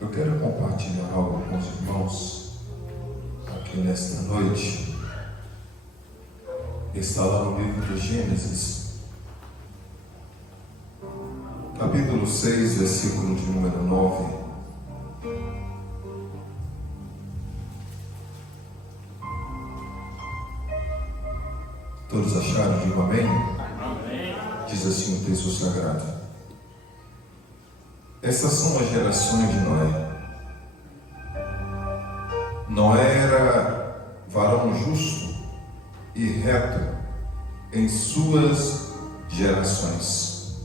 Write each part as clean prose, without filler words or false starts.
Eu quero compartilhar algo com os irmãos aqui nesta noite. Está lá no livro de Gênesis, capítulo 6, versículo de número 9. Todos acharam? Digo amém? Amém. Diz assim o texto sagrado: essas são as gerações de Noé. Noé era varão justo e reto em suas gerações.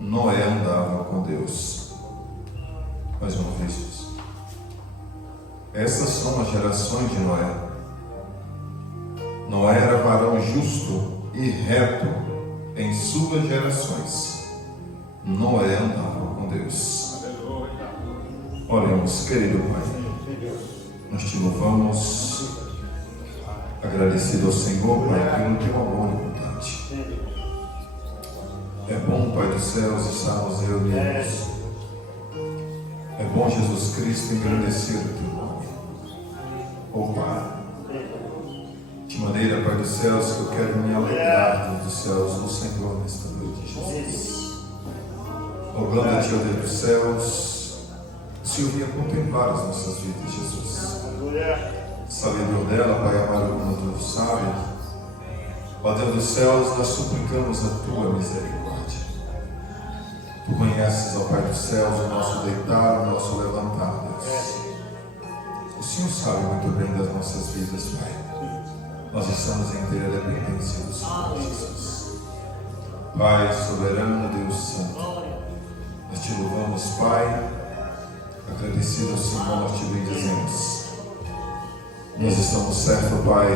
Noé andava com Deus. Mais uma vez isso. Essas são as gerações de Noé. Noé era varão justo e reto em suas gerações. Noé andava com Deus. Oremos, querido Pai. Nós te louvamos, agradecido ao Senhor, Pai, pelo teu amor e bondade. É bom, Pai dos céus, estarmos reunidos. É bom, Jesus Cristo, engrandecer o teu nome. Oh, Pai, de maneira, Pai dos céus, que eu quero me alegrar dos céus no Senhor nesta noite, Jesus. Rogando a Ti, ó Deus dos céus, o Senhor venha contemplar as nossas vidas, Jesus. Sabedor dela, Pai amado, como Tu sabe. Ó Deus dos céus, nós suplicamos a Tua misericórdia. Tu conheces, ó Pai dos céus, o nosso deitar, o nosso levantar, Deus. O Senhor sabe muito bem das nossas vidas, Pai. Nós estamos em inteira dependência do Senhor Jesus. Pai soberano, Deus santo, nós te louvamos, Pai. Agradecido ao Senhor, nós te bendizemos. Nós estamos certos, Pai,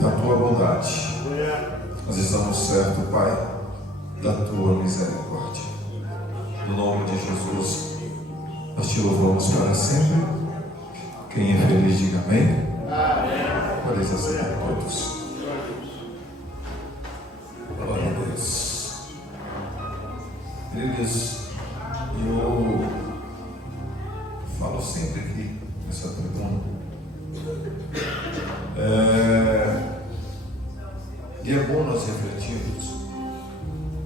da Tua bondade. Nós estamos certos, Pai, da Tua misericórdia. No nome de Jesus, nós te louvamos para sempre. Quem é feliz, diga amém. Pareça ser a todos. Glória a Deus. Queridos, eu falo sempre aqui nessa tribuna. E é bom nós refletirmos,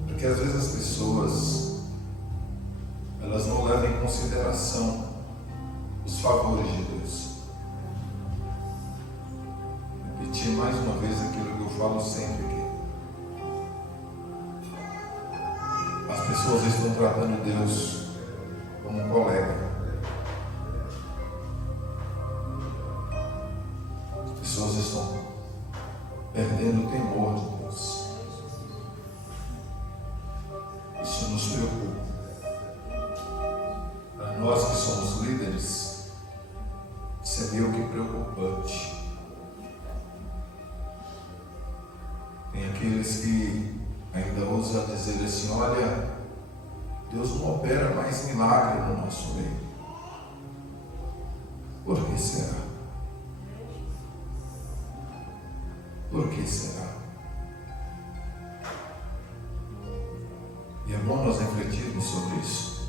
porque às vezes as pessoas elas não levam em consideração os favores de Deus. Repetir mais uma vez aquilo que eu falo sempre aqui. As pessoas estão tratando Deus como um colega. As pessoas estão perdendo o temor de Deus. Isso nos preocupa. Para nós que somos líderes, isso é meio que preocupante. Tem aqueles que ainda ousam dizer assim: olha, Deus não opera mais milagre no nosso meio. Por que será? Por que será? E é bom nós refletirmos sobre isso.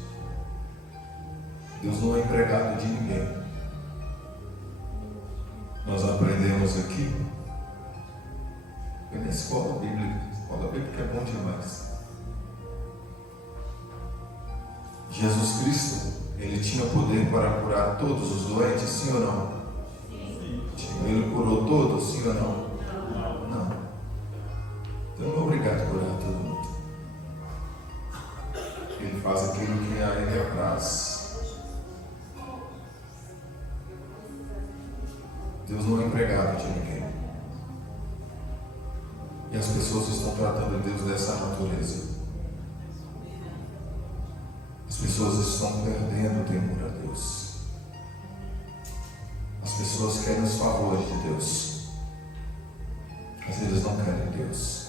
Deus não é empregado de ninguém. Nós aprendemos aqui, na escola bíblica. Escola bíblica é bom demais. Jesus Cristo, Ele tinha poder para curar todos os doentes, sim ou não? Sim. Ele curou todos, sim ou não? Não. Então não é obrigado a curar todo mundo. Ele faz aquilo que a Ele apraz. Deus não é empregado de ninguém. E as pessoas estão tratando Deus dessa natureza. As pessoas estão perdendo o temor a Deus. As pessoas querem os favores de Deus, mas eles não querem Deus.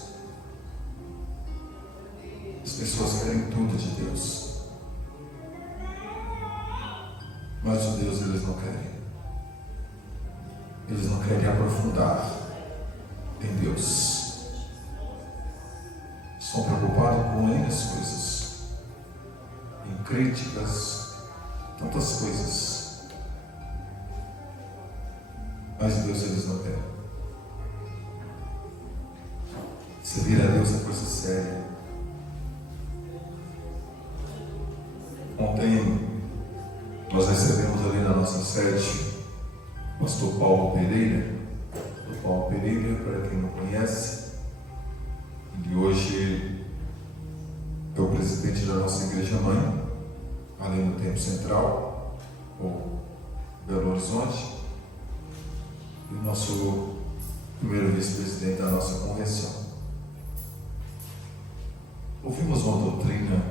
As pessoas querem tudo de Deus, mas o Deus eles não querem. Eles não querem aprofundar em Deus. Estão preocupados com N coisas, em críticas, tantas coisas, mas Deus eles não querem. Servir a Deus é coisa séria. Ontem nós recebemos ali na nossa sede o pastor Paulo Pereira. O Paulo Pereira, para quem não conhece, ele hoje é o presidente da nossa igreja-mãe, ali no Templo Central, ou Belo Horizonte, e o nosso primeiro vice-presidente da nossa convenção. Ouvimos uma doutrina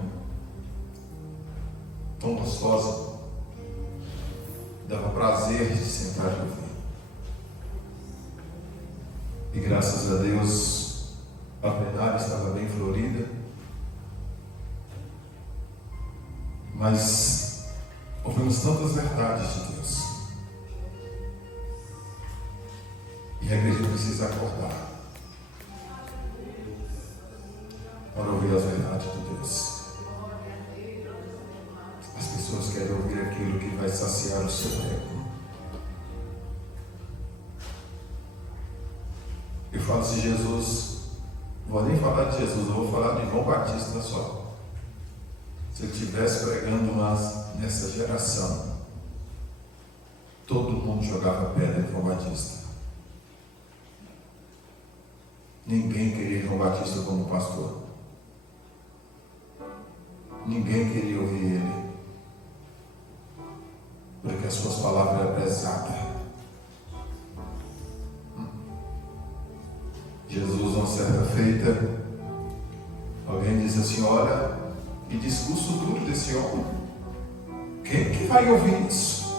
tão gostosa, dava prazer de sentar e ouvir. E graças a Deus, a plenária estava bem florida, mas ouvimos tantas verdades de Deus. E a igreja precisa acordar para ouvir as verdades de Deus. As pessoas querem ouvir aquilo que vai saciar o seu ego. Eu falo de Jesus, não vou nem falar de Jesus, eu vou falar de João Batista só. Se ele estivesse pregando nessa geração, todo mundo jogava pedra em João Batista. Ninguém queria João Batista como pastor. Ninguém queria ouvir ele, porque as suas palavras eram pesadas. Jesus, uma certa feita, alguém disse assim: olha, que discurso duro desse homem. Quem que vai ouvir isso?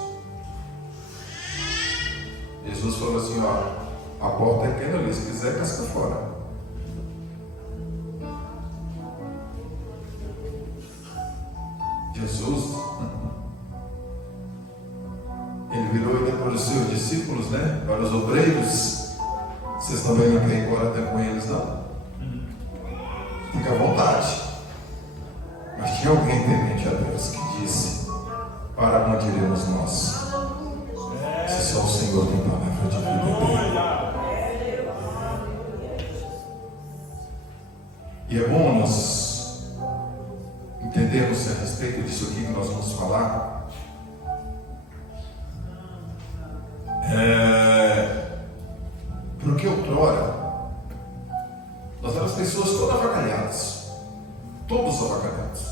Jesus falou assim: ó, a porta é pequena ali, se quiser, casca fora. Jesus, ele virou ainda para os seus discípulos, né? Para os obreiros. Vocês também não querem ir embora até com eles, não? Fica à vontade. Mas tinha alguém temente a Deus que disse: para onde iremos nós? Se só o Senhor tem palavra de vida. E é bom nós entendermos a respeito disso aqui que nós vamos falar. Porque outrora nós éramos pessoas todas avacalhadas, todos avacalhados.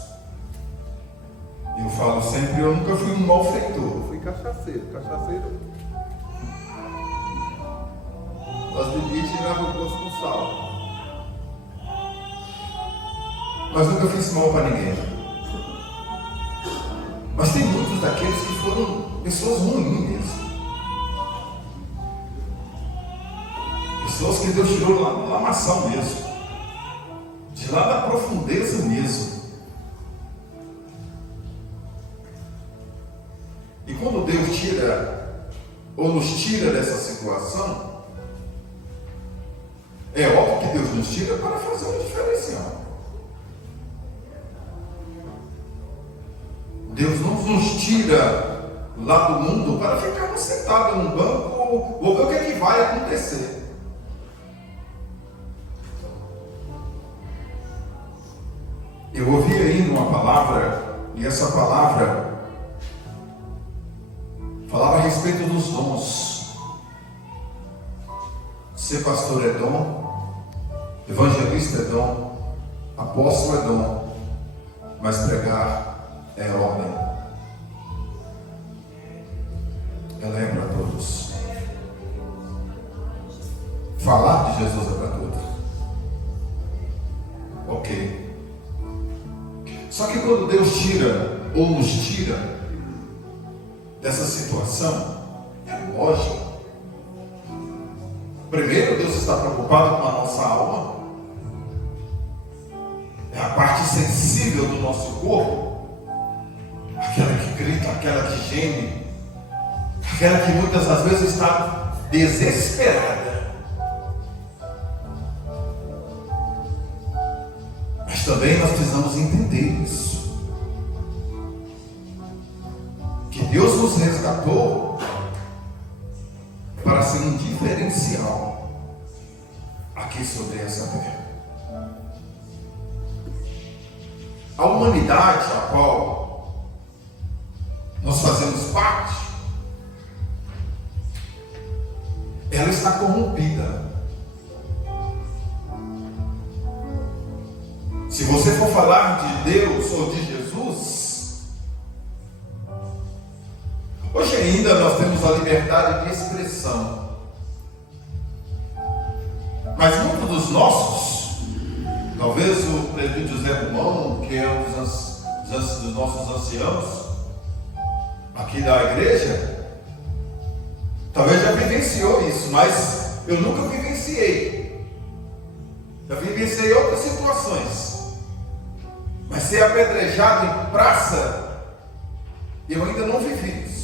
Eu falo sempre, eu nunca fui um malfeitor, eu fui cachaceiro. Nós bebíamos e tirava o gosto com sal, mas nunca fiz mal para ninguém. Mas tem muitos daqueles que foram pessoas ruins mesmo. Pessoas que Deus tirou lá na lamação mesmo, de lá da profundeza mesmo. E quando Deus tira, ou nos tira dessa situação, é óbvio que Deus nos tira para fazer um diferencial. Deus não nos tira lá do mundo para ficarmos sentados num banco, ou ver o que é que vai acontecer. Eu ouvi ainda uma palavra, e essa palavra falava a respeito dos dons. Ser pastor é dom, evangelista é dom, apóstolo é dom, mas pregar é ordem. Ela é para todos. Falar de Jesus é para todos. Ok. Só que quando Deus tira ou nos tira dessa situação, é lógico. Primeiro, Deus está preocupado com a nossa alma, é a parte sensível do nosso corpo, aquela que grita, aquela que geme, aquela que muitas das vezes está desesperada. Mas também nós precisamos entender isso. Deus nos resgatou para ser um diferencial aqui sobre essa terra. A humanidade a qual nós fazemos parte, ela está corrompida. Se você for falar de Deus ou de Jesus, hoje ainda nós temos a liberdade de expressão, mas muitos dos nossos, talvez o presbítero José Romão, que é um dos nossos anciãos aqui da igreja, talvez já vivenciou isso, mas eu nunca vivenciei. Já vivenciei outras situações, mas ser apedrejado em praça, eu ainda não vivi isso.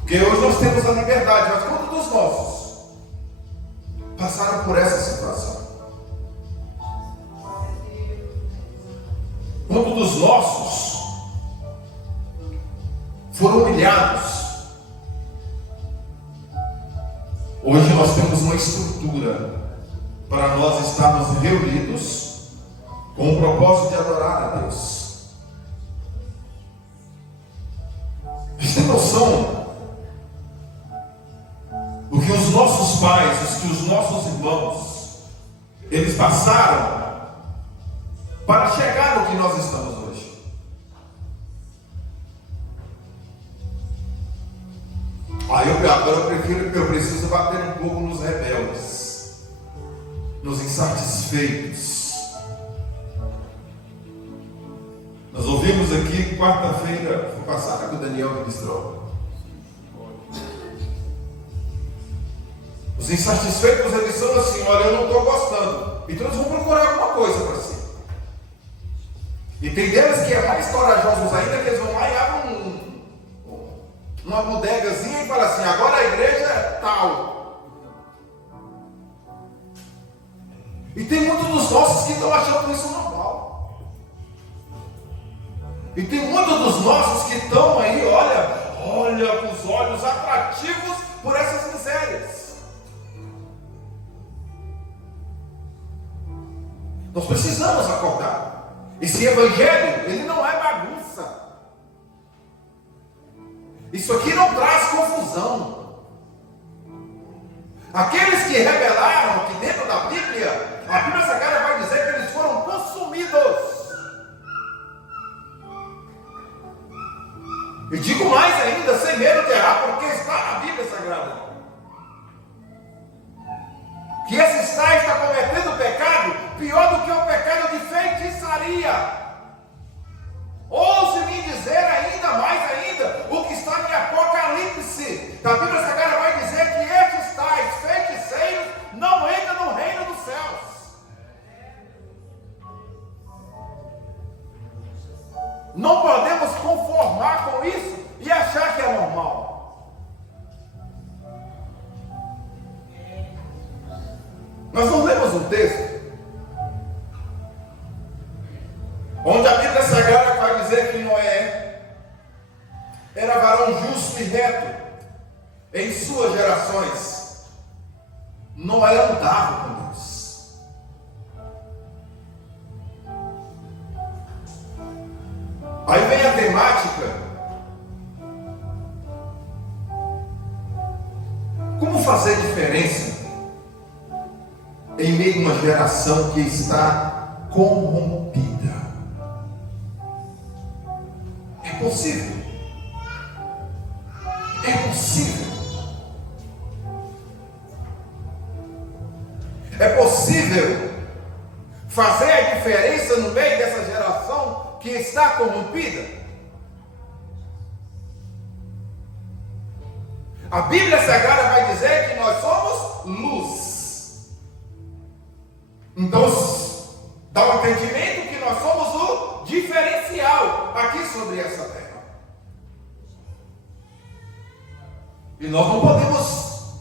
Porque hoje nós temos a liberdade, mas quantos dos nossos passaram por essa situação? Quantos dos nossos foram humilhados? Hoje nós temos uma estrutura para nós estarmos reunidos com o propósito de adorar a Deus. Vocês têm noção do que os nossos pais, os nossos irmãos, eles passaram para chegar no que nós estamos hoje? Eu preciso bater um pouco nos rebeldes, nos insatisfeitos. Nós ouvimos aqui quarta-feira passada que o Daniel ministrou. Os insatisfeitos, eles são assim: olha, eu não estou gostando, então eles vão procurar alguma coisa para si. E tem deles que é mais corajosos ainda, que eles vão lá e abrem uma bodegazinha e falam assim: agora a igreja é tal. E tem muitos dos nossos que estão achando isso normal. E tem muitos dos nossos que estão aí, olha com os olhos atrativos por essas misérias. Nós precisamos acordar. Esse evangelho, ele não é bagunça. Isso aqui não traz confusão. Aqueles que rebelaram aqui dentro da Bíblia, a Bíblia Sagrada vai dizer que eles foram consumidos. E digo mais ainda, sem medo de errar, porque está na Bíblia Sagrada, que esse está cometendo pecado pior do que o pecado de feitiçaria. Ouse-me dizer ainda mais ainda, o que está em Apocalipse. A Bíblia Sagrada vai dizer que estes tais feiticeiros não entram no reino dos céus. Não podemos conformar com isso e achar que é normal. Nós não lemos um texto onde a Bíblia Sagrada vai dizer que Noé era varão justo e reto em suas gerações. Noé andava com Deus. Aí vem a temática: como fazer diferença em meio a uma geração que está corrompida? É possível. É possível. É possível fazer a diferença no meio dessa geração que está corrompida? A Bíblia Sagrada vai dizer que nós somos luz. Então, dá o entendimento que nós somos o diferencial aqui sobre essa terra. E nós não podemos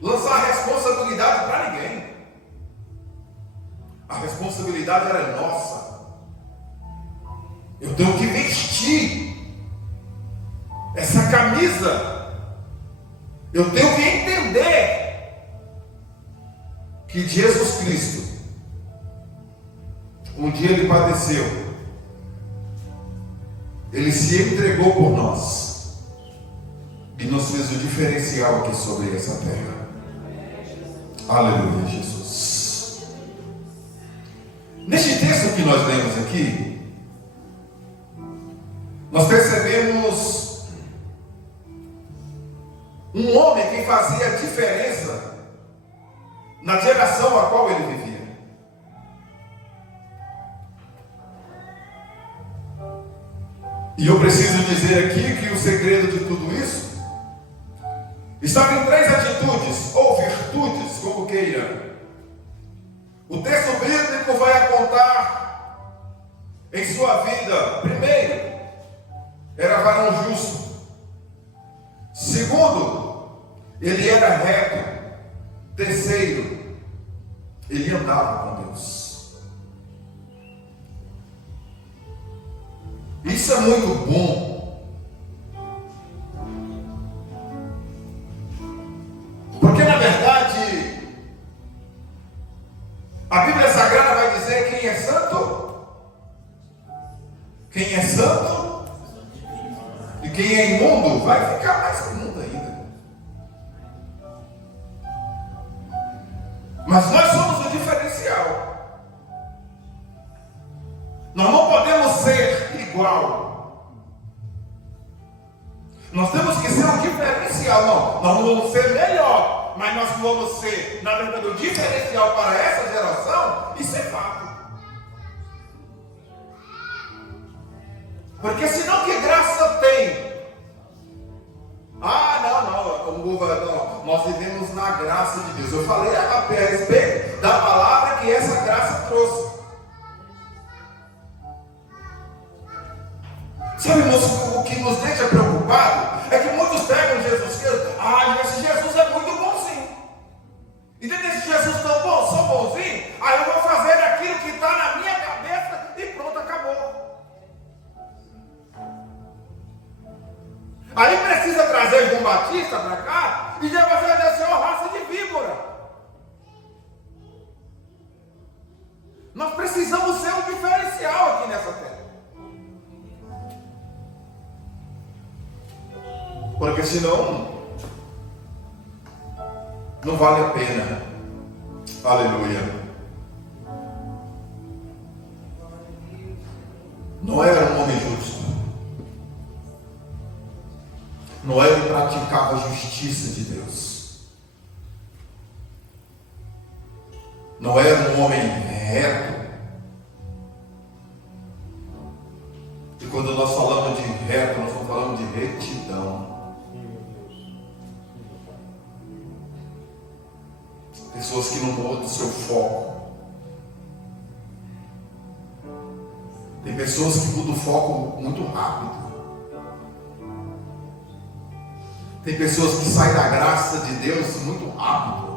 lançar a responsabilidade para ninguém. A responsabilidade era nossa. Eu tenho que vestir escraviza. Eu tenho que entender que Jesus Cristo, um dia Ele padeceu, Ele se entregou por nós e nos fez o diferencial aqui sobre essa terra. Aleluia, Jesus. Neste texto que nós lemos aqui, nós percebemos um homem que fazia diferença na geração a qual ele vivia. E eu preciso dizer aqui que o segredo de tudo isso estava em 3 atitudes, ou virtudes, como queira. O texto bíblico vai apontar em sua vida: primeiro, era varão justo. Segundo, ele era reto. Terceiro, ele andava com Deus. Isso é muito bom. Porque na verdade, a Bíblia Sagrada vai dizer quem é santo. Quem é santo e quem é imundo vai ficar mais imundo ainda. Mas nós somos o diferencial. Nós não podemos ser igual. Nós temos que ser um diferencial. Não, nós não vamos ser melhor, mas nós vamos ser, na verdade, o diferencial para essa geração. Isso é fato. Porque senão que graça tem? Não, nós vivemos na graça de Deus. Eu falei a respeito da palavra que essa graça trouxe. Sabe, o que nos deixa preocupado é que muitos pegam Jesus Cristo. Esse Jesus é muito bonzinho. E dentro desse Jesus tão bom, sou bonzinho, aí eu vou fazer aquilo que está na minha cabeça e pronto, acabou. Aí precisa trazer João Batista para cá e já vai fazer assim, raça de víbora. Nós precisamos ser um diferencial aqui nessa terra. Porque senão não vale a pena. Aleluia. Não era um homem justo. Noé praticava a justiça de Deus. Noé era um homem reto. E quando nós falamos de reto, nós estamos falando de retidão. Pessoas que não mudam o seu foco. Tem pessoas que mudam o foco muito rápido. Tem pessoas que saem da graça de Deus muito rápido.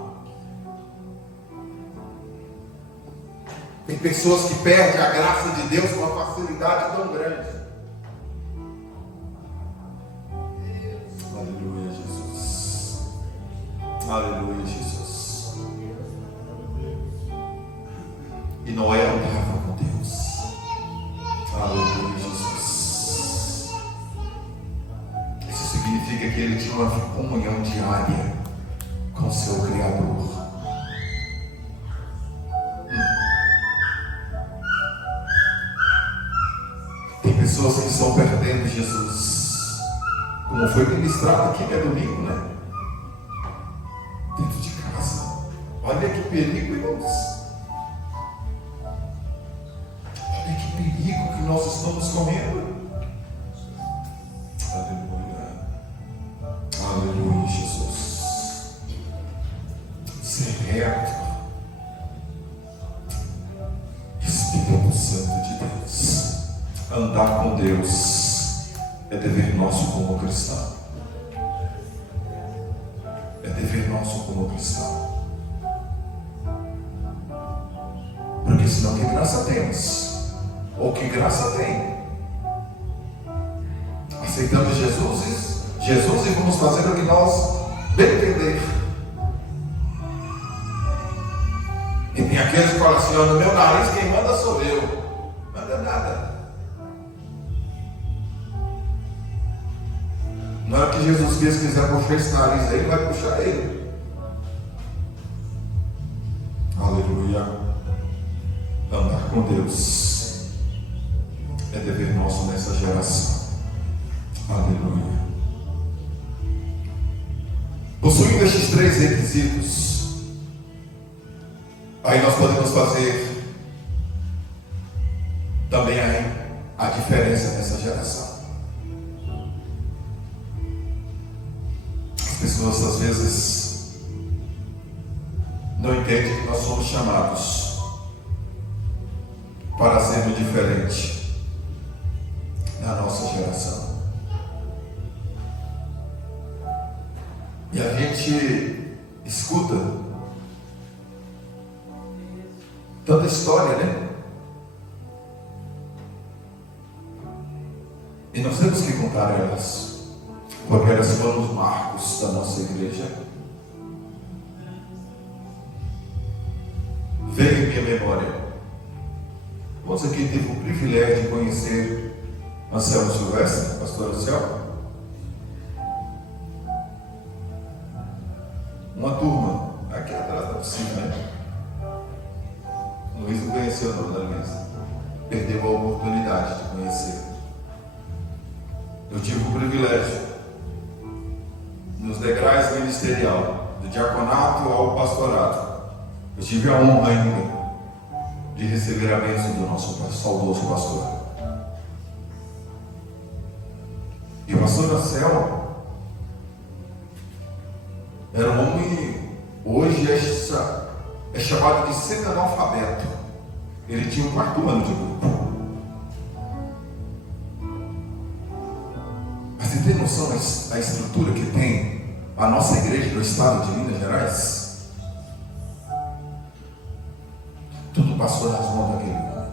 Tem pessoas que perdem a graça de Deus com uma facilidade tão grande. Aleluia, Jesus. Aleluia, Jesus. E Noé andava com Deus. Aleluia, Jesus. Significa que ele tinha uma comunhão diária com o seu Criador. Tem pessoas que estão perdendo Jesus, como foi ministrado aqui, que é domingo, né? Dentro de casa. Olha que perigo, irmãos. Olha que perigo que nós estamos correndo. Aleluia, Jesus. Ser reto. Espírito Santo de Deus. Andar com Deus é dever nosso como cristão. É dever nosso como cristão. Porque senão que graça temos? Ou que graça tem? Aceitamos Jesus? Jesus e vamos fazer o que nós bem entender. E tem aqueles que falam assim: no meu nariz quem manda sou eu. Não manda nada. Na hora que Jesus Cristo quiser puxar esse nariz aí, ele vai puxar ele. Aleluia. Andar com Deus é dever nosso nessa geração. Aleluia. Possuindo estes 3 requisitos, aí nós podemos fazer também a diferença nessa geração. As pessoas às vezes não entendem que nós somos chamados para sermos diferentes na nossa geração. E a gente escuta tanta história, né? E nós temos que contar elas, porque elas foram os marcos da nossa igreja. Veio em minha memória. Quantos aqui teve o privilégio de conhecer Anselmo Silvestre, pastor Anselmo? Uma turma, aqui atrás da piscina, né? Luiz não conheceu não, né, Luiz? Perdeu a oportunidade de conhecer. Eu tive o privilégio, nos degraus ministerial, do diaconato ao pastorado, eu tive a honra ainda de receber a bênção do nosso saudoso pastor. E o pastor Anselmo era um homem, hoje é chamado de semi-analfabeto. Ele tinha o 4º ano de grupo. Mas você tem noção da estrutura que tem a nossa igreja do estado de Minas Gerais? Tudo passou nas mãos daquele homem.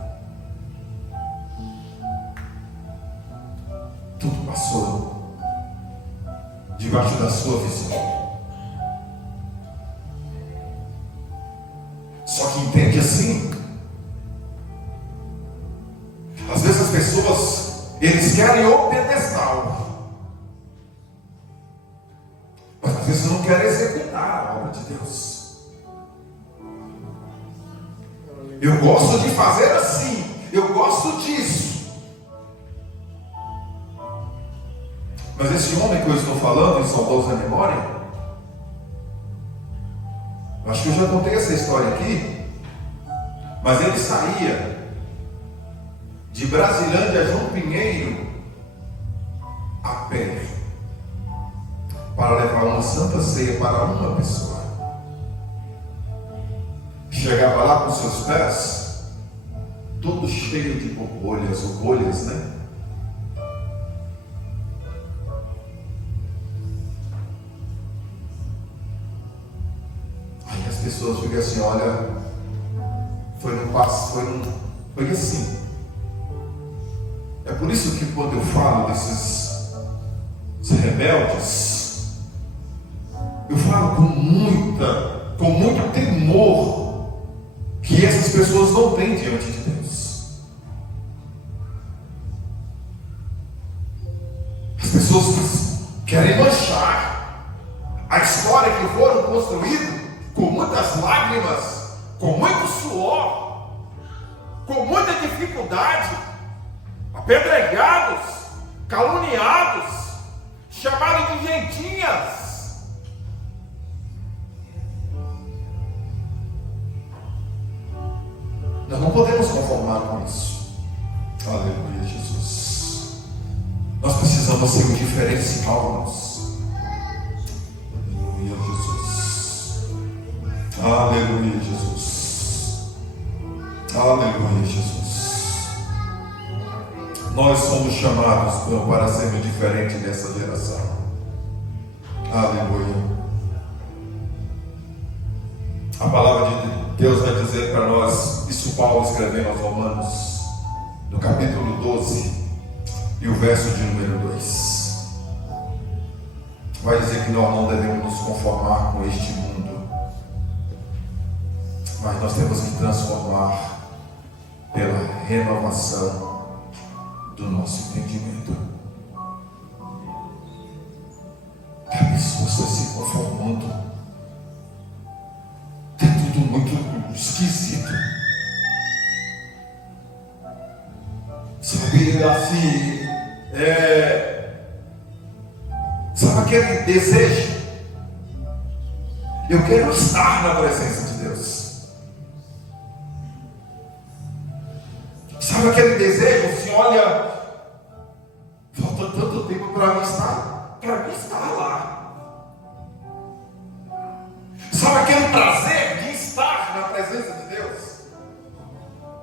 Tudo passou debaixo da sua visão. Só que entende assim. Às vezes as pessoas, eles querem o pedestal, mas às vezes não querem executar a obra de Deus. Eu gosto de fazer assim, eu gosto disso. Mas esse homem que eu estou falando, em saudosa memória, acho que eu já contei essa história aqui, mas ele saía de Brasilândia a João Pinheiro a pé para levar uma santa ceia para uma pessoa. Chegava lá com seus pés todo cheio de bolhas, ou bolhas, né? Aí as pessoas ficam assim: olha, foi assim. É por isso que quando eu falo desses rebeldes, eu falo com muito temor, que essas pessoas não têm diante de Deus. As pessoas querem manchar a história que foram construídas com muitas lágrimas, com muito suor, com muita dificuldade, apedrejados, caluniados, chamados de gentinhas. Nós não podemos conformar com isso. Aleluia, Jesus. Nós precisamos ser o diferencial nosso. Aleluia, Jesus. Aleluia, Jesus. Aleluia, Jesus. Nós somos chamados para sermos diferentes dessa geração. Aleluia. A palavra de Deus vai dizer para nós, isso Paulo escrevendo aos Romanos, no capítulo 12, e o verso de número 2. vai dizer que nós não devemos nos conformar com este mundo, mas nós temos que transformar pela renovação do nosso entendimento. A pessoa está se conformando, está tudo muito esquisito, sabe, assim, sabe aquele desejo? Eu quero estar na presença de Deus. Sabe aquele desejo? Assim, olha, falta tanto tempo para mim estar lá. Sabe aquele prazer de estar na presença de Deus?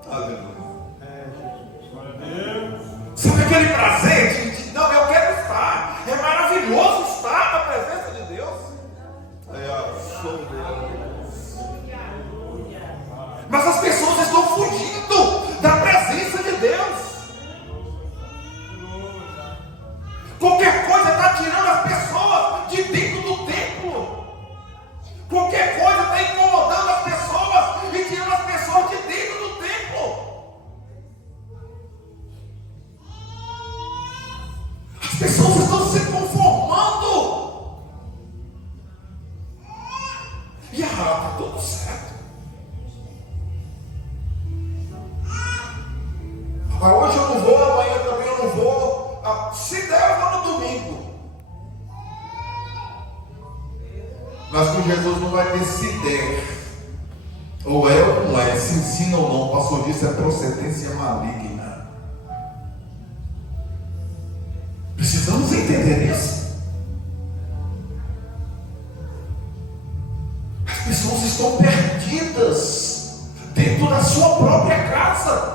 Aleluia. Sabe aquele prazer de não, eu quero estar. É maravilhoso estar na presença de Deus. Mas as pessoas estão fugindo da presença de Deus. Qualquer coisa está tirando as pessoas de dentro do templo. Qualquer coisa está incomodando as pessoas e tirando as pessoas de dentro do templo. As pessoas estão se conformando. E está tudo certo. Hoje eu não vou, amanhã também eu não vou. Se der, eu vou no domingo. Mas com Jesus não vai ter se der. Ou é ou não é, se ensina ou não. O pastor disse, é procedência maligna. Precisamos entender isso. As pessoas estão perdidas dentro da sua própria casa.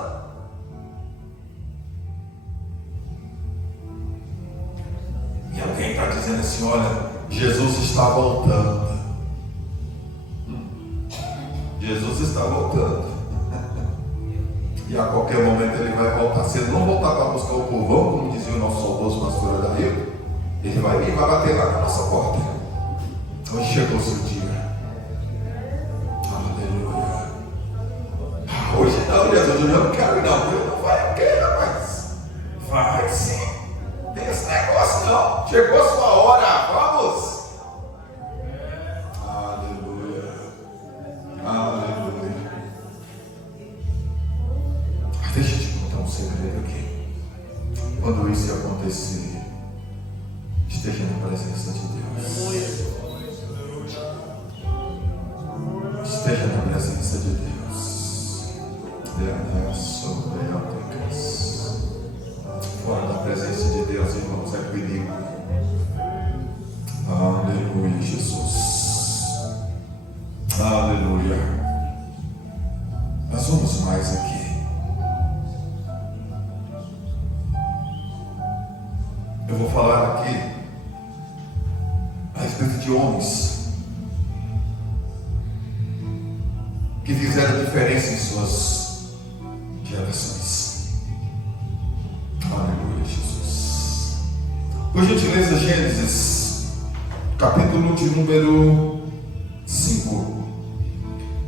E alguém está dizendo assim, olha, Jesus está voltando. Jesus está voltando. E a qualquer momento ele vai voltar. Se ele não voltar para buscar o povão, como dizia o nosso saudoso pastor Adair, ele vai vir e vai bater lá na nossa porta. Hoje chegou o seu dia. Aleluia. Hoje não, Jesus, eu não quero não. Eu não vai, eu quero, rapaz. Vai sim. Tem esse negócio não. Chegou a sua hora. Vamos. Aleluia. Aleluia. Deixa eu te contar um segredo aqui. Quando isso acontecer, esteja na presença de Deus. Esteja na presença de Deus. Fora da presença de Deus, irmãos, é perigo. Aleluia, Jesus. Aleluia. Nós vamos mais aqui. Eu vou falar aqui a respeito de homens que fizeram diferença em suas gerações. Aleluia, Jesus. Por gentileza, Gênesis, capítulo de número 5,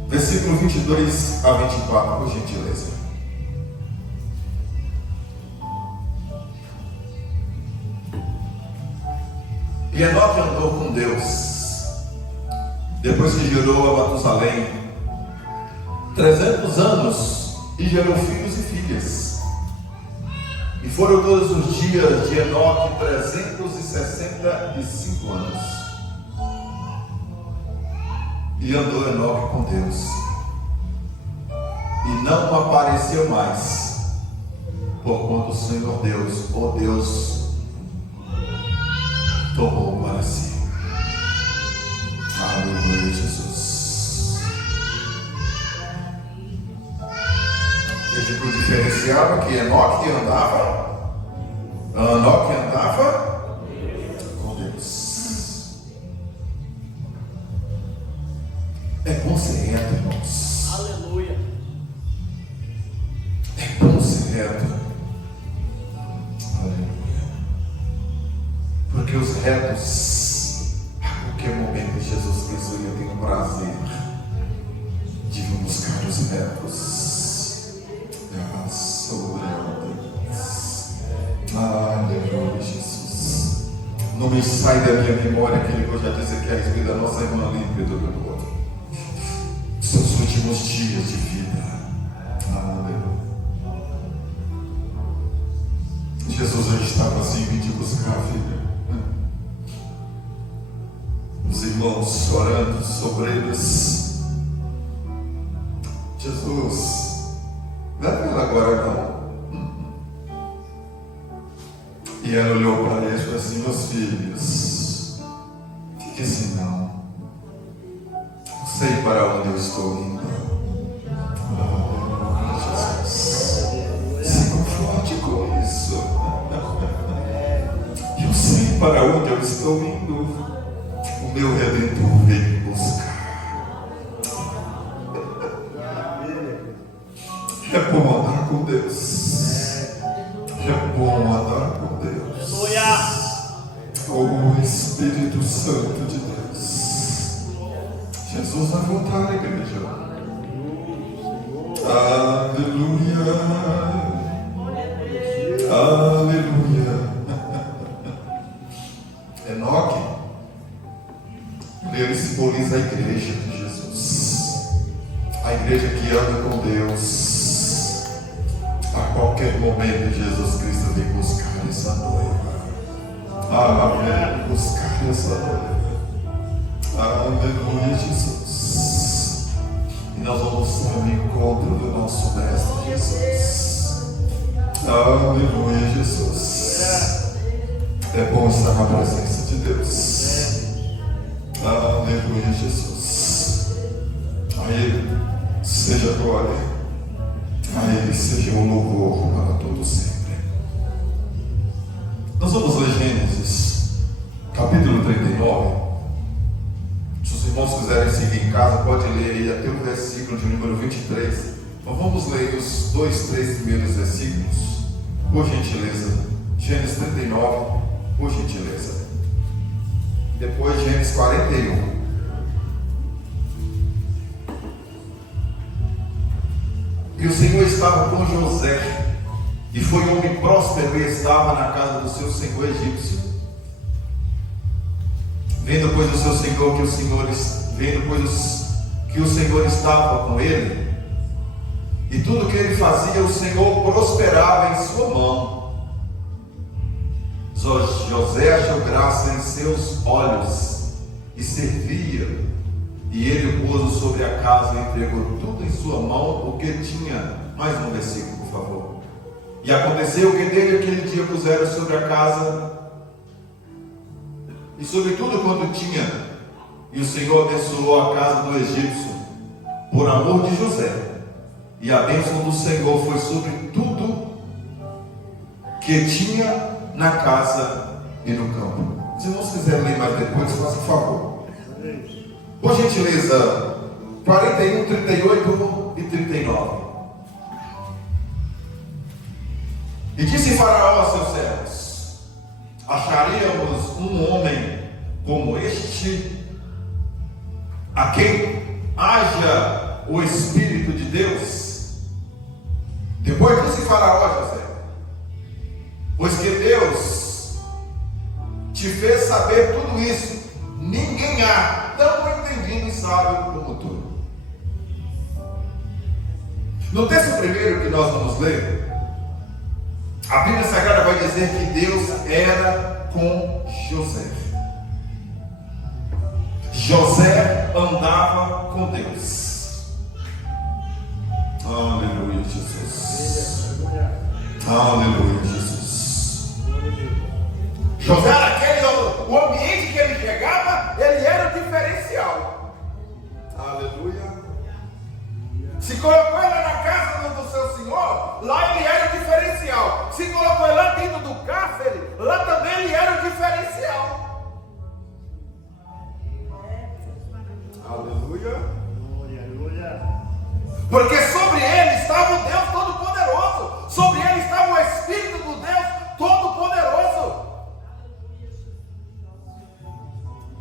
versículo 22 a 24, por gentileza. E Enoque andou com Deus, depois que gerou a Matusalém 300 anos, e gerou filhos e filhas. E foram todos os dias de Enoque 365 anos. E andou Enoque com Deus, e não apareceu mais, porquanto o Senhor Deus, o Deus, tomou para si. Aleluia, Jesus. Veja que o diferencial que Enoque andava com Deus. É bom ser reto, irmãos. Aleluia. É bom ser reto. Aleluia. Porque os retos qualquer momento Jesus Cristo ele tem o prazer de vir buscar os repos. Aleluia, Jesus. Não me sai da minha memória aquele que eu já disse aqui a respeito da nossa irmã Límpida do outro. Seus últimos dias de vida. Aleluia. Jesus já estava assim, vim te buscar, filha. Os irmãos chorando sobre eles. Jesus, não é ela agora não. E ela olhou para ele e falou assim: meus filhos, fique assim não. Sei para onde eu estou indo. Jesus, se conforte com isso. Eu sei para onde eu estou indo. O meu Redentor veio me buscar. É bom andar com Deus. É bom andar com Deus. Oh Espírito Santo de Deus. Jesus vai voltar à igreja. Aleluia. Aleluia. Enoque, ele simboliza a igreja de Jesus. A igreja que anda com Deus. A qualquer momento Jesus Cristo vem buscar essa noiva. Amém. Buscar essa noiva. Aleluia, Jesus. E nós vamos ter um encontro do nosso Mestre Jesus. Aleluia, Jesus. É bom estar na presença de Deus. Aleluia, Jesus. A Ele seja a glória. A Ele seja o louvor para todo sempre. Nós vamos ler Gênesis, capítulo 39. Se os irmãos quiserem seguir em casa, pode ler aí até o versículo de número 23. Mas vamos ler os 3 primeiros versículos, por gentileza. Gênesis 39, por gentileza. Depois Gênesis 41. E o Senhor estava com José, e foi homem próspero e estava na casa do seu senhor egípcio. Vendo pois o seu senhor que o Senhor estava com ele, e tudo que ele fazia, o Senhor prosperava em sua mão. José achou graça em seus olhos e servia. E ele o pôs sobre a casa e entregou tudo em sua mão, porque tinha. Mais um versículo, por favor. E aconteceu que desde aquele dia puseram sobre a casa e sobre tudo quanto tinha. E o Senhor abençoou a casa do egípcio por amor de José. E a bênção do Senhor foi sobre tudo que tinha na casa e no campo. Se não quiserem ler mais depois, faça favor. Por gentileza, 41, 38 e 39. E disse Faraó a seus servos: acharíamos um homem como este, a quem haja o Espírito de Deus? Depois disse Faraó a José: pois que Deus te fez saber tudo isso, ninguém há tão entendido e sábio como tu. No texto primeiro que nós vamos ler, a Bíblia Sagrada vai dizer que Deus era com José. José andava com Deus. Aleluia, Jesus. Aleluia, Jesus. José era aquele, o ambiente que ele chegava, ele era o diferencial. Aleluia. Se colocou ele na casa do seu senhor, lá ele era o diferencial. Se colocou ele lá dentro do cárcere, lá também ele era o diferencial. Aleluia. Porque sobre ele estava o Deus Todo-Poderoso. Sobre ele estava o Espírito do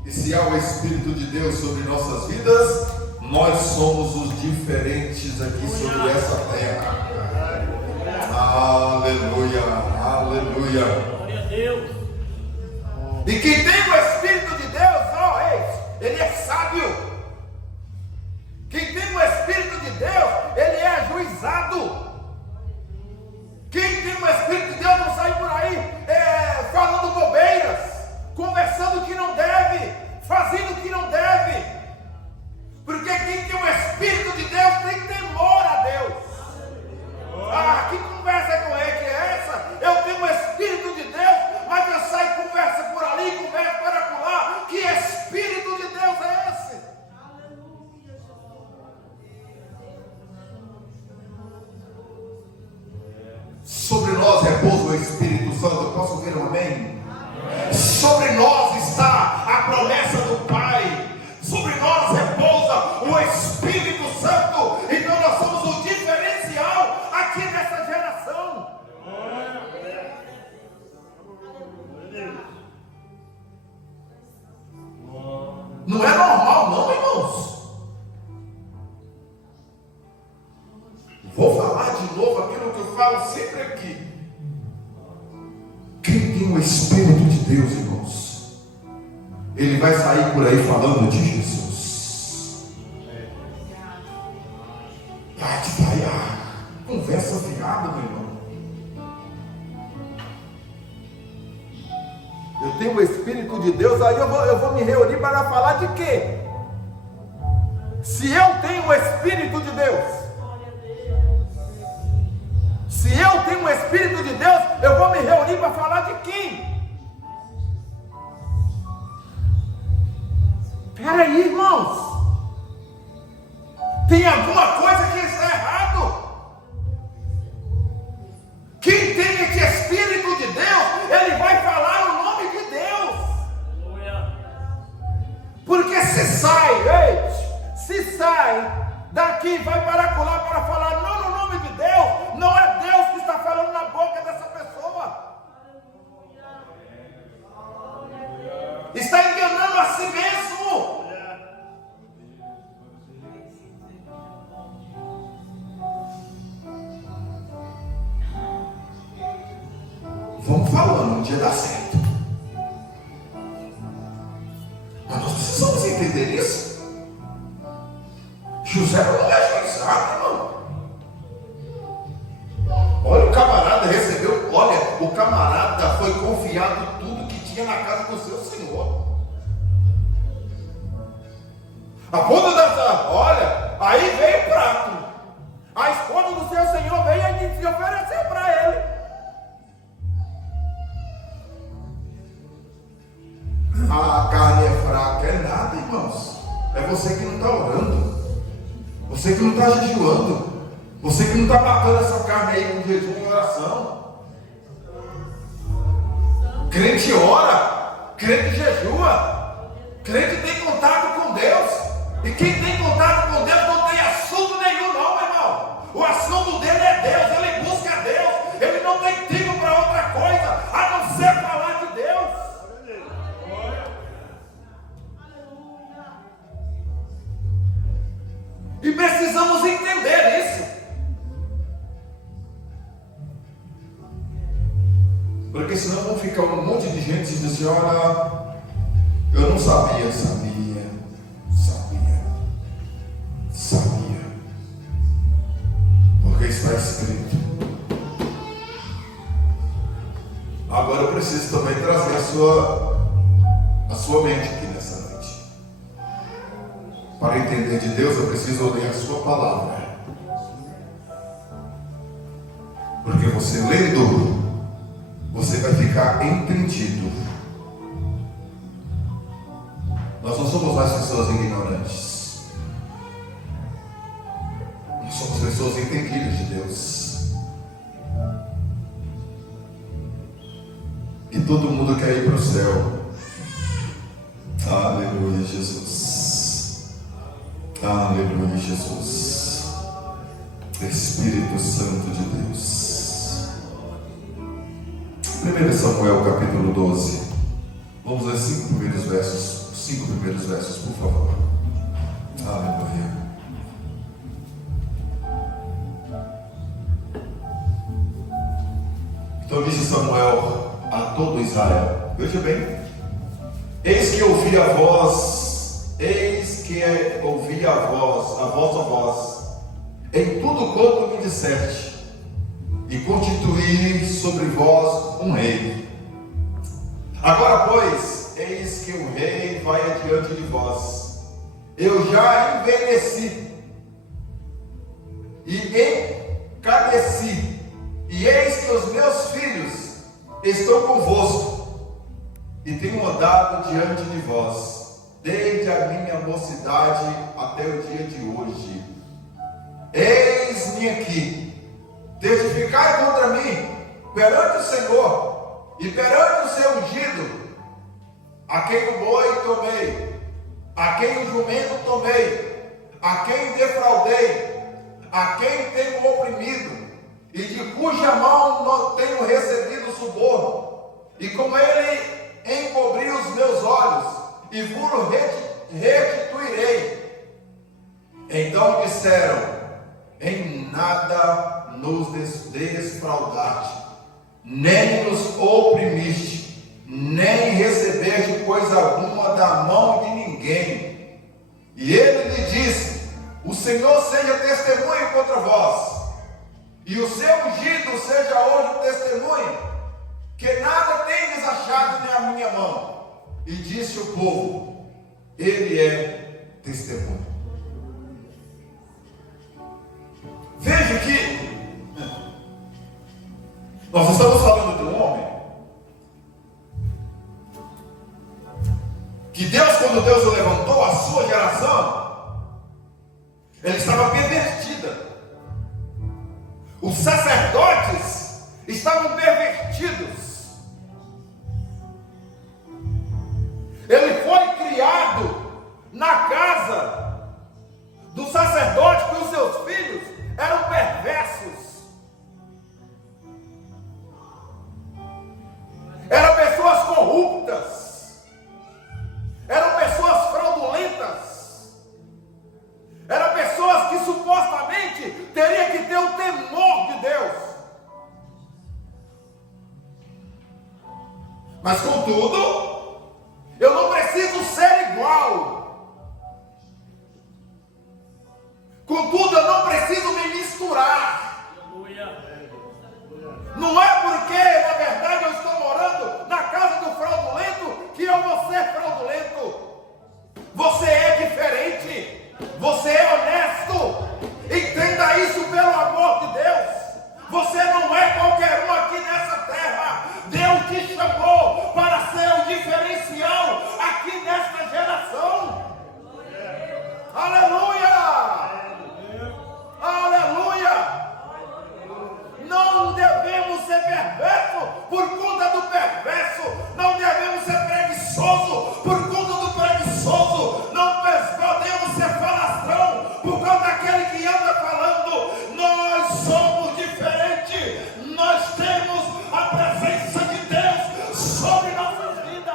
E se há o Espírito de Deus sobre nossas vidas, nós somos os diferentes aqui sobre essa terra. Aleluia, aleluia. Glória a Deus. E quem tem o Espírito de Deus, ele é sábio. Quem tem o Espírito de Deus, ele é ajuizado. Quem tem o Espírito de Deus não sai por aí falando bobeiras, conversando o que não deve, fazendo o que não deve. Porque quem tem o Espírito de Deus tem temor a Deus. Ah, que conversa é essa? Eu tenho o Espírito de Deus, mas eu saio conversa por ali, conversa para acolá. Que Espírito de Deus é esse? Sobre nós repousa o Espírito Santo. Eu posso ouvir um amém? Sobre nós está a promessa do Pai. Sobre nós repousa o Espírito Santo. Então nós somos o diferencial aqui nessa geração. Não é normal não, irmãos. Vou falar de novo aquilo que eu falo sempre aqui. Quem tem o Espírito de Deus, irmãos, ele vai sair por aí falando de Jesus. Conversa fiada, meu irmão. Eu tenho o Espírito de Deus, aí eu vou me reunir para falar de quê? Se eu tenho o Espírito de Deus, se eu tenho o Espírito de Deus, eu vou me reunir para falar de quem? Espera aí, irmãos. Tem alguma coisa que está errado. Quem tem esse Espírito de Deus, ele vai falar o nome de Deus. Porque se sai daqui e vai para lá para falar não no nome de Deus, não é Deus que está falando na boca dessa pessoa. Está enganando a si mesmo. Vamos falando, um dia dá certo. Mas nós precisamos entender isso. José não é ajuizado, irmão. Olha, o camarada recebeu, o camarada foi confiado tudo que tinha na casa do seu senhor. A ponta aí veio o prato. A esposa do seu senhor veio e se ofereceu para ele. A carne é fraca, é nada, irmãos. É você que não está orando. Você que não está jejuando. Você que não está matando essa carne aí com jejum e oração. Crente ora, crente jejua, crente tem contato com Deus. E quem tem contato com Deus não tem assunto nenhum não, meu irmão. O assunto dele é Deus, ele busca Deus. Ele não tem tempo para outra coisa, a não ser falar de Deus. E precisamos entender isso. Porque senão vão ficar um monte de gente e dizer, olha, eu não sabia. Porque está escrito. Agora eu preciso também trazer a sua mente aqui nessa noite. Para entender de Deus, eu preciso ler a sua palavra. Porque você lendo, você vai ficar entendido. Nós não somos mais pessoas ignorantes. Nós somos pessoas entendidas de Deus. E todo mundo quer ir para o céu. Aleluia, Jesus. Aleluia, Jesus. Espírito Santo de Deus. 1 Samuel capítulo 12. Vamos ler 5 primeiros versos. 5 primeiros versos, por favor. Aleluia. Então disse Samuel a todo Israel, veja bem, eis que ouvi a vossa voz, em tudo quanto me disseste, e constituí sobre vós um rei. Agora, pois, eis que o rei vai adiante de vós. Eu já envelheci e encadeci, e eis que os meus filhos estão convosco, e tenho andado diante de vós, desde a minha mocidade até o dia de hoje. Eis-me aqui, testificai contra mim, perante o Senhor, e perante o seu ungido, a quem o boi tomei, a quem o jumento tomei, a quem defraudei, a quem tenho oprimido, e de cuja mão não tenho recebido suborno, e como ele encobriu os meus olhos, e vos restituirei. Então disseram: em nada nos desfraudaste, nem nos oprimiste, nem recebeste coisa alguma da mão de ninguém. E ele lhe disse: o Senhor seja testemunho contra vós, e o seu ungido seja hoje o testemunho, que nada tendes achado na minha mão. E disse o povo: ele é testemunho. Veja que nós estamos falando de um homem que Deus, quando Deus o levantou, a sua geração, ele estava pervertida. Os sacerdotes estavam pervertidos. Ele foi criado na casa do sacerdote, que os seus filhos eram perversos. Eram pessoas corruptas. Eram pessoas fraudulentas. Eram pessoas que supostamente teriam que ter o temor de Deus. Mas contudo, eu não preciso ser igual. Contudo, eu não preciso me misturar. Não é porque, na verdade, eu estou morando na casa do fraudulento que eu vou ser fraudulento. Você é diferente. Você é honesto. Entenda isso pelo amor de Deus. Você não é qualquer um aqui nessa terra. Deus te chamou para ser o diferencial aqui nesta geração. Aleluia! Aleluia! Não devemos ser perversos por conta do perverso. Não devemos ser preguiçosos por conta do preguiçoso. Não podemos ser falastrão por conta daquele que anda falando. Nós somos diferentes. Nós temos a presença de Deus sobre nossas vidas.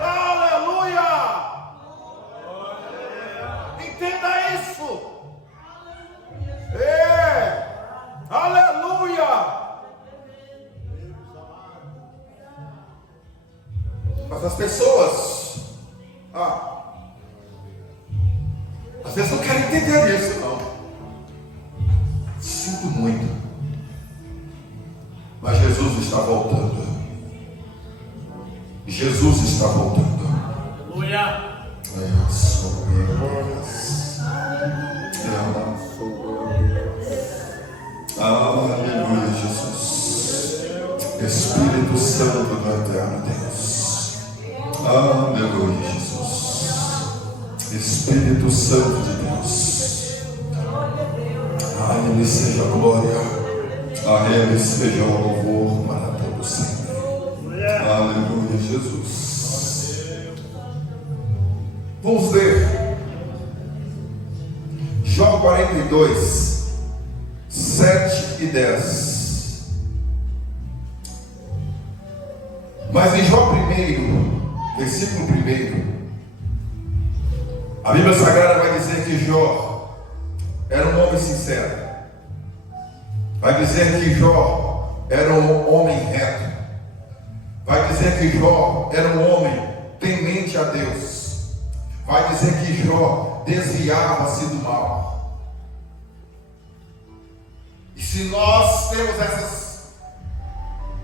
Aleluia! Entenda isso. Aleluia! Mas as pessoas às vezes não querem entender isso, não. Sinto muito, mas Jesus está voltando. Jesus está voltando. Aleluia! Aleluia, Jesus. Espírito Santo do eterno Deus. Aleluia, Jesus. Espírito Santo de Deus. A Ele seja a glória, a Ele seja o louvor para todos sempre. Aleluia, Jesus. Vamos ler Jó 42, 7 e 10. Mas em Jó 1, versículo 1. A Bíblia Sagrada vai dizer que Jó era um homem sincero. Vai dizer que Jó era um homem reto. Vai dizer que Jó era um homem temente a Deus. Vai dizer que Jó desviava-se do mal. E se nós temos essas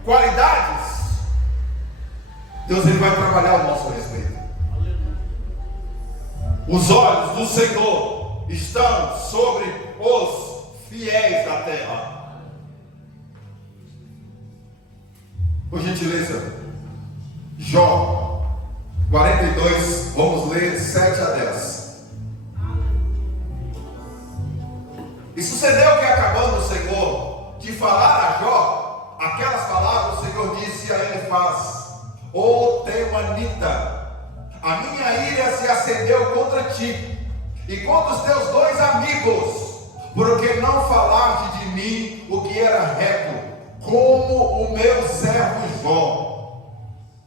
qualidades, Deus ele vai trabalhar ao nosso respeito. Os olhos do Senhor estão sobre os fiéis da terra. Por gentileza, Jó 42, vamos ler 7 a 10. E sucedeu que, acabando o Senhor de falar a Jó aquelas palavras, o Senhor disse a Elifaz: Ó Temanita, a minha ira se acendeu contra ti e contra os teus 2 amigos, porque não falaste de mim o que era reto, como o meu servo Jó.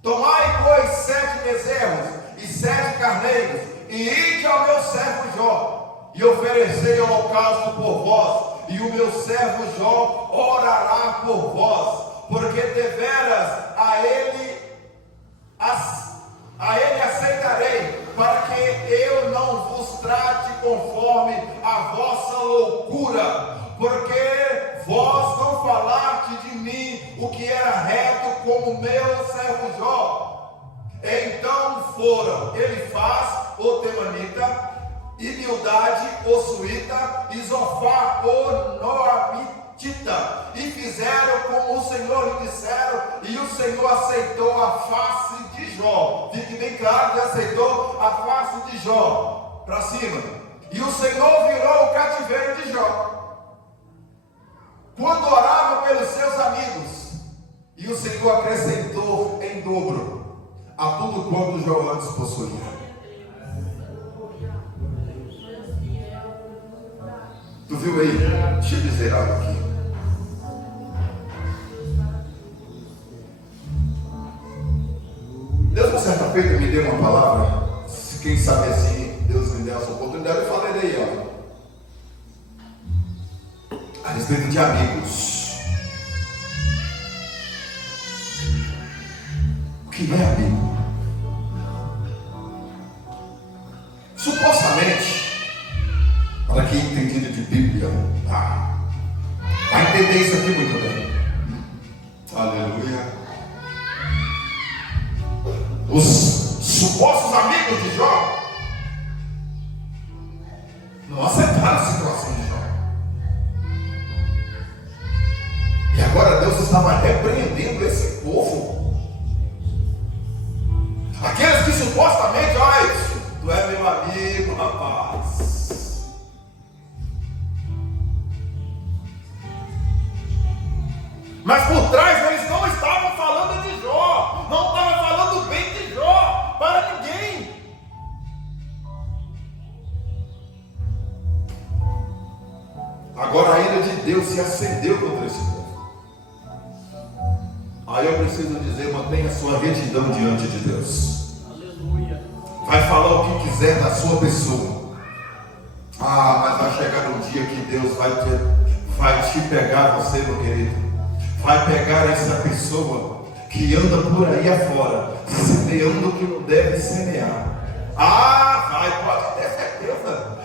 Tomai, pois, 7 bezerros e 7 carneiros, e ide ao meu servo Jó, e oferecei holocausto por vós, e o meu servo Jó orará por vós, porque deveras a ele aceitarei, para que eu não vos trate conforme a vossa loucura, porque vós não falaste de mim o que era reto, como meu servo Jó. Então foram Elifaz, o Temanita, e Bildade, o Suíta, e Zofar, o Noamitita, e fizeram como o Senhor lhe disseram, e o Senhor aceitou a face de Jó. Fique bem claro que aceitou a face de Jó. Para cima. E o Senhor virou o cativeiro de Jó, quando orava pelos seus amigos, e o Senhor acrescentou em dobro a tudo quanto Jó antes possuía. Tu viu aí? Deixa eu dizer algo aqui. Deus, uma certa feita, me deu uma palavra. Quem sabe assim, Deus me deu essa oportunidade, eu falei daí, a respeito de amigos. O que é amigo? Supostamente, para quem entende de Bíblia, vai entender isso aqui muito bem. Aleluia. Os supostos amigos de Jó não aceitaram a situação de Jó. E agora Deus estava repreendendo esse povo. Aqueles que supostamente, olha, tu é meu amigo, rapaz. Mas por trás eles não estavam falando de Jó, não estavam falando bem de Jó para ninguém. Agora a ira de Deus se acendeu contra esse povo. Aí eu preciso dizer, mantenha a sua retidão diante de Deus. Aleluia. Vai falar o que quiser da sua pessoa. Mas vai chegar um dia que Deus vai te pegar, você, meu querido. Vai pegar essa pessoa que anda por aí afora, semeando o que não deve semear. Pode ter certeza.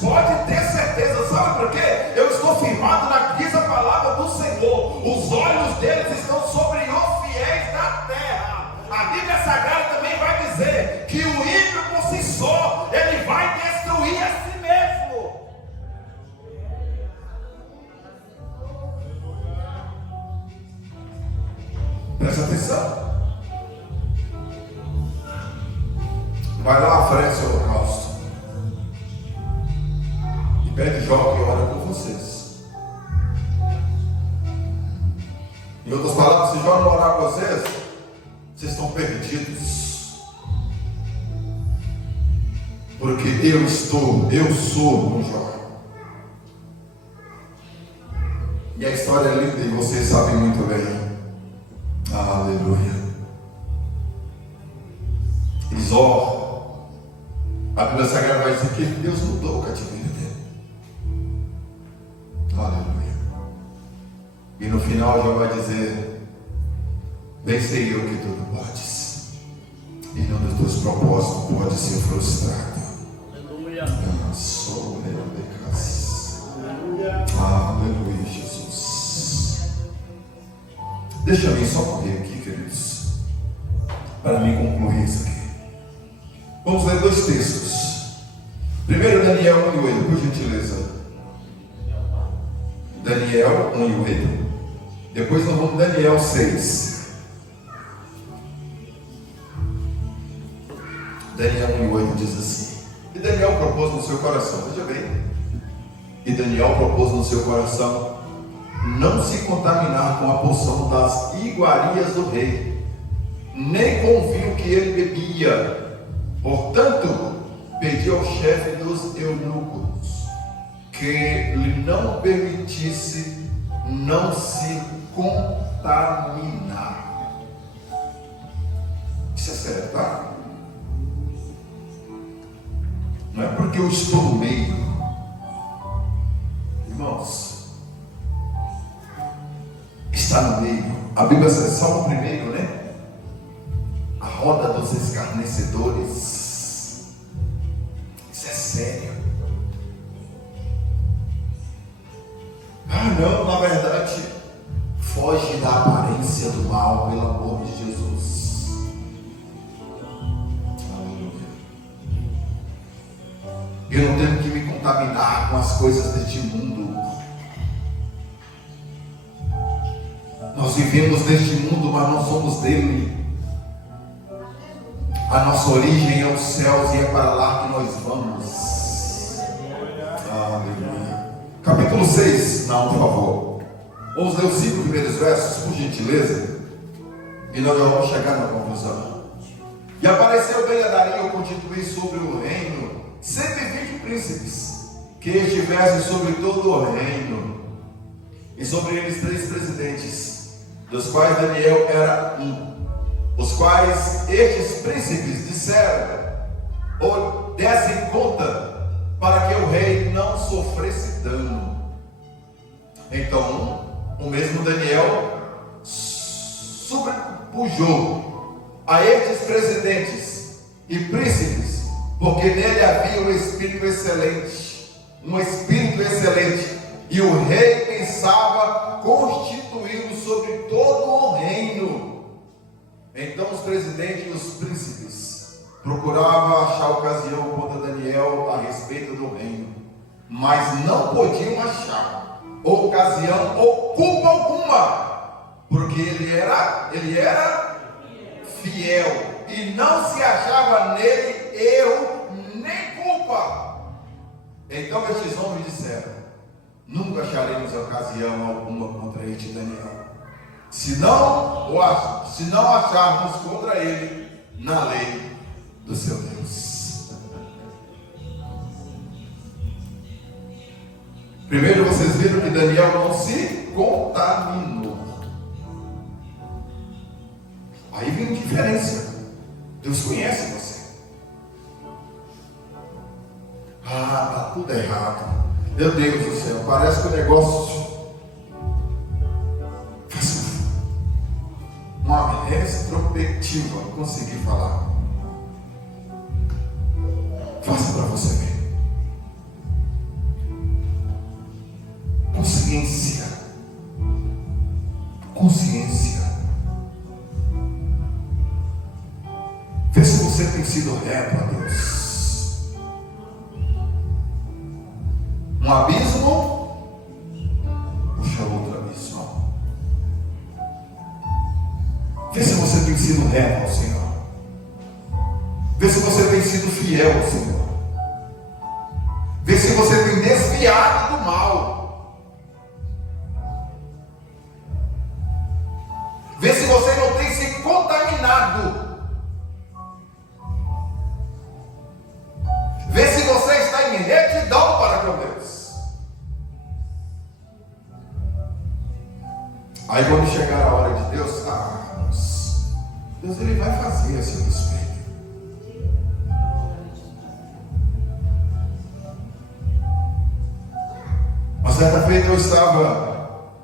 Pode ter certeza. Sabe por quê? Eu estou firmado na diz a palavra do Senhor. Os olhos deles estão sobre os fiéis da terra. A Bíblia Sagrada também vai dizer que o ímpio por si só, ele vai destruir a si mesmo. Presta atenção. Vai lá, oferece o holocausto e pede Jó que ora por vocês. Em outras palavras, se Jó não orar por vocês, vocês estão perdidos. Porque eu sou um Jó. E a história é linda e vocês sabem muito bem. Aleluia. Zó, a Bíblia Sagrada vai dizer que Deus mudou o cativeiro dele. Aleluia. E no final já vai dizer: bem sei eu que tudo podes, e nenhum dos teus propósitos pode ser frustrado. Aleluia. Eu sou aleluia, Jesus. Deixa eu só correr aqui, queridos, para mim concluir isso aqui. Vamos ler dois textos. Primeiro, Daniel 1:8, por gentileza. Daniel 1:8. Depois nós vamos Daniel 6. Daniel 1:8 diz assim: e Daniel propôs no seu coração, veja bem, e Daniel propôs no seu coração não se contaminar com a porção das iguarias do rei, nem com o vinho que ele bebia. Portanto, pediu ao chefe dos eunucos que lhe não permitisse não se contaminar. Isso é sério, tá? Não é porque eu estou no meio, irmãos, está no meio. A Bíblia diz, Salmo 1, né? A roda dos escarnecedores. Isso é sério. Ah, não, na verdade, foge da aparência do mal, pelo amor de Jesus. Aleluia. Eu não tenho que me contaminar com as coisas deste mundo. Nós vivemos neste mundo, mas não somos dele. A nossa origem é os céus e é para lá que nós vamos. Aleluia. Capítulo 6, não, por favor. Vamos ler os 5 primeiros versos, por gentileza, e nós já vamos chegar na conclusão. E apareceu bem a Dario, constituir sobre o reino 120 príncipes, que estivessem sobre todo o reino, e sobre eles 3 presidentes, dos quais Daniel era um. Os quais estes príncipes disseram, ou dessem conta, para que o rei não sofresse dano. Então, o mesmo Daniel sobrepujou a estes presidentes e príncipes, porque nele havia um espírito excelente, e o rei pensava constituí-lo sobre todo o reino. Então os presidentes e os príncipes procuravam achar ocasião contra Daniel a respeito do reino, mas não podiam achar ocasião ou culpa alguma, porque ele era fiel e não se achava nele erro nem culpa. Então estes homens disseram: nunca acharemos ocasião alguma contra este Daniel, se não acharmos contra ele na lei do seu Deus. Primeiro vocês viram que Daniel não se contaminou. Aí vem a diferença. Deus conhece você. Ah, está tudo errado. Meu Deus do céu, parece que o negócio uma retrospectiva, não consegui falar. Faça para você ver. Consciência. Vê se você tem sido reto a Deus. Um abismo puxa outro abismo. Vê se você tem sido reto ao Senhor. Vê se você tem sido fiel ao Senhor. Vê se você tem desviado do mal. Vê se você não tem se contaminado. Vê se você está em retidão para com Deus. Aí quando chegar a hora de Deus, Deus ele vai fazer a seu respeito. certa feita eu estava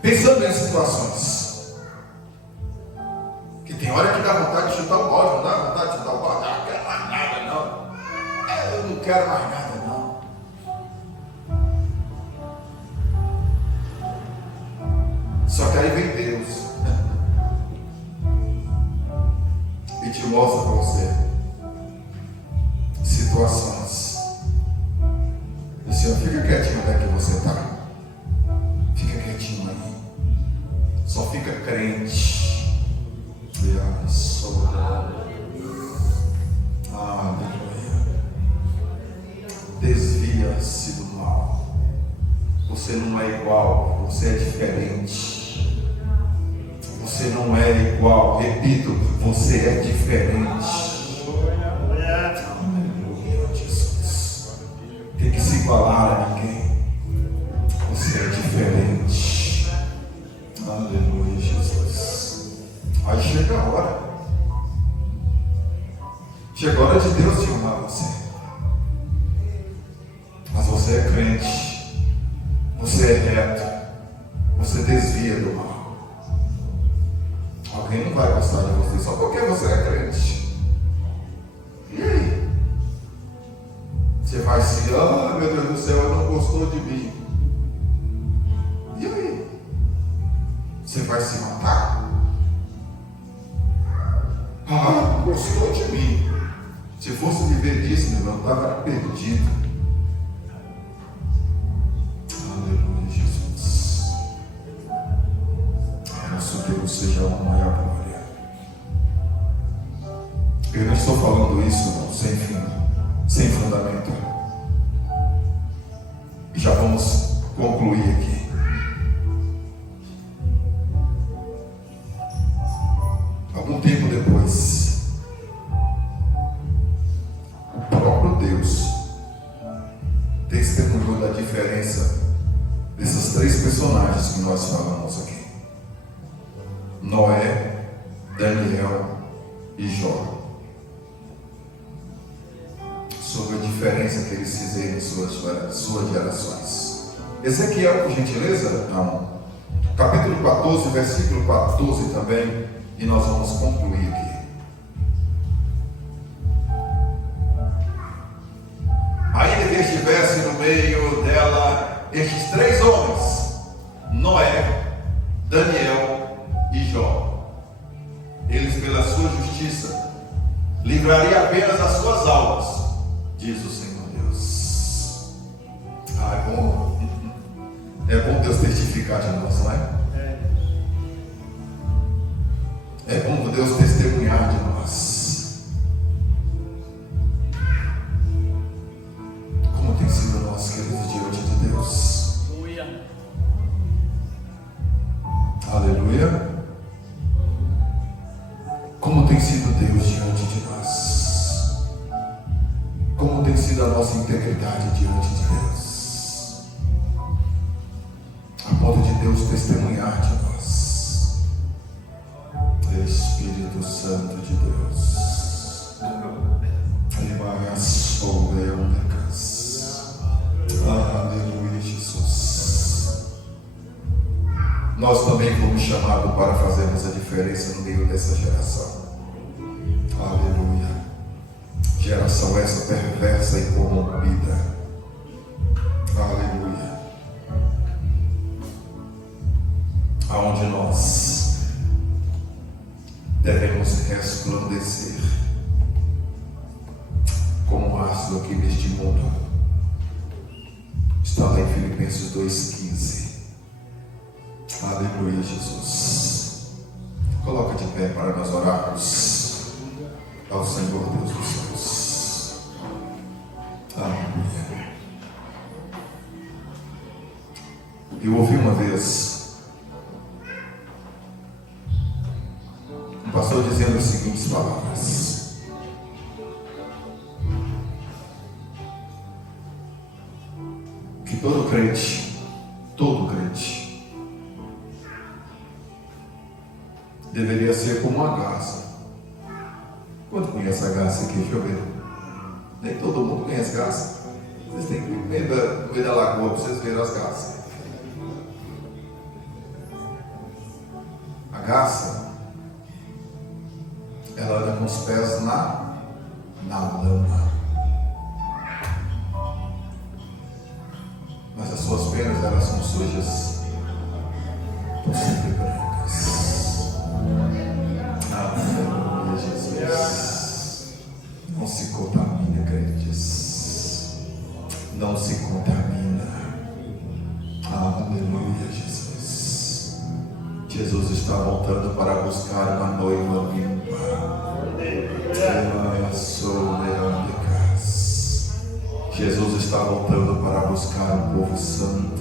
pensando em situações que tem hora que dá vontade de chutar o balde, não dá vontade de chutar o balde, não quero mais nada não, eu não quero mais nada não. Só que aí vem Deus e te mostra para você situações. O Senhor, fica quietinho onde é que você está. Fica quietinho aí. Só fica crente. Aleluia. Desvia-se do mal. Você não é igual, você é diferente. Você não é igual, repito, você é diferente. Aleluia, Jesus. Tem que se igualar a ninguém. Você é diferente. Aleluia, Jesus. Aí chega a hora. Chega a hora de Deus te amar você. Mas você é crente. Você é reto. Você desvia do mal. Alguém não vai gostar de você só porque você é crente. E aí? Você vai se, meu Deus do céu, ele não gostou de mim. E aí? Você vai se matar? Não gostou de mim. Se fosse viver disso, meu irmão, eu estava perdido. Aleluia, Jesus. Nosso Deus seja a honra e a glória. Eu não estou falando isso, não, sem fim, sem fundamento. E já vamos concluir aqui. Algum tempo depois, o próprio Deus testemunhou da diferença desses três personagens que nós falamos aqui: Noé, Daniel e Jó. Sobre a diferença que eles fizeram em suas gerações. Ezequiel, por gentileza, capítulo 14, versículo 14 também, e nós vamos concluir aqui. Ainda que estivesse no meio dela estes três homens, Noé, Daniel e Jó, eles pela sua justiça livrariam apenas as suas almas, diz o Senhor Deus. É bom Deus testificar de nós, não é? É bom Deus testemunhar de nós. Como tem sido nós, queridos, diante de Deus. Aleluia. Como tem sido Deus diante de nós. Como tem sido a nossa integridade diante de Deus. A ponto de Deus testemunhar de nós. Espírito Santo de Deus. Aleluia, Jesus. Nós também fomos chamados para fazermos a diferença no meio dessa geração. Aleluia. Geração essa perversa e corrompida. Aleluia. Aonde nós devemos resplandecer como um astro aqui neste mundo. Está lá em Filipenses 2,15. Aleluia, Jesus. Coloca de pé para nós orarmos ao Senhor Deus dos céus. Aleluia. Eu ouvi uma vez um pastor dizendo as seguintes palavras: que todo crente deveria ser como uma garça. Quanto conhece a garça aqui? Deixa eu ver. Nem todo mundo conhece garça. Vocês têm que ir no meio da lagoa para vocês verem as garças. A garça, ela anda com os pés na lama. Mas as suas penas, elas são sujas, estão sempre brancas. Aleluia, Jesus. Não se contamina, crentes. Não se contamina. Aleluia, Jesus. Jesus está voltando para buscar uma noiva limpa. Jesus está voltando para buscar um povo santo.